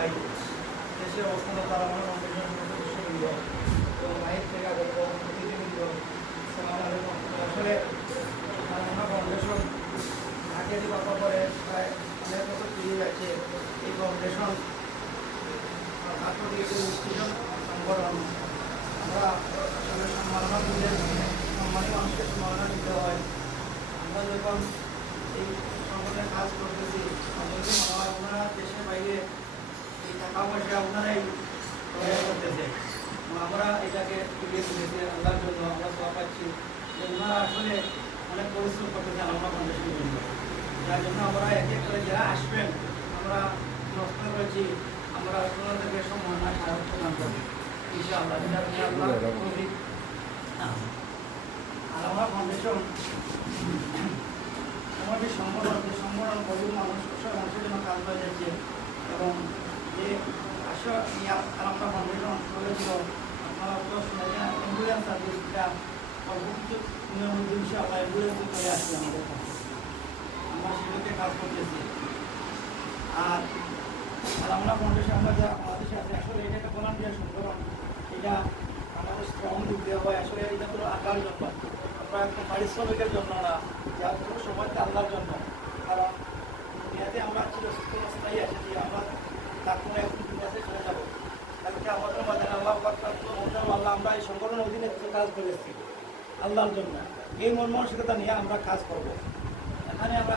ভাই দেশের অবস্থান তারা আমার সদস্যবৃন্দ এবং মাহির থেকে আগত প্রতিনিধিবৃন্দ আসসালামু আলাইকুম। আসলে আমার ফাউন্ডেশন ঢাকায় কথা পরে প্রায় অনেক বছর পেরিয়ে যাচ্ছে। এই ফাউন্ডেশন আন্তর্জাতিক ইনস্টিটিউশন সংগঠন আমরা আসলে সম্মাননা দিলে সম্মানী মানুষকে সম্মাননা দিতে হয়। আমরা যখন এই সংগঠনে কাজ করতেছি আমাদেরকে মনে হয় ওনারা দেশের বাইরে এই টাকা পয়সা ওনারাই তৈরি করতেছে। আমরা এটাকে তুলিয়ে তুলেছি আল্লাহর জন্য আমরা সব পাচ্ছি যে ওনারা আসলে অনেক পরিশ্রম করতেছেন আমরা ফাউন্ডেশনের জন্য। যার জন্য আমরা এক এক করে যারা আসবেন আমরা প্রশ্ন করেছি আমরা ওনাদেরকে সম্মাননা স্মারক প্রদান করি ইনশাআল্লাহ। আর আমরা ফাউন্ডেশন আমাদের সংগঠন বহু মানুষের জন্য কাজ করে যাচ্ছে এবং যে আশা নিয়ে আমরা ফাউন্ডেশন করেছিল আপনারা তো শুনেছেন অ্যাম্বুলেন্স সার্ভিস, যেটা অল্প কিছু দিনের মধ্যে ইনশাআল্লাহ অ্যাম্বুলেন্স চলে আসছে আমাদের কাছে, আমরা সেগুলোতে কাজ করতেছি। আর আমরা ফাউন্ডেশন আমরা যা আমাদের সাথে আসলে এটা একটা ভলান্টিয়ার সংগঠন, এটা আমাদের শ্রম দিতে হয়। আসলে এটা কোনো আঁকার জন্য আমরা একদম পারিশ্রমিকের জন্য না, যার সময়টা আল্লাহর জন্য। কারণ দুনিয়াতে আমরা চিরস্থায়ী এসেছি, আমরা তার কোনো একদিন দুনিয়াতে চলে যাবো। কালকে আমাদের মাঝে আল্লাহ আল্লাহ আমরা এই সংগঠনের অধীনে কিছু কাজ করেছি আল্লাহর জন্য। এই মন মানসিকতা নিয়ে আমরা কাজ করবো। এখানে আমরা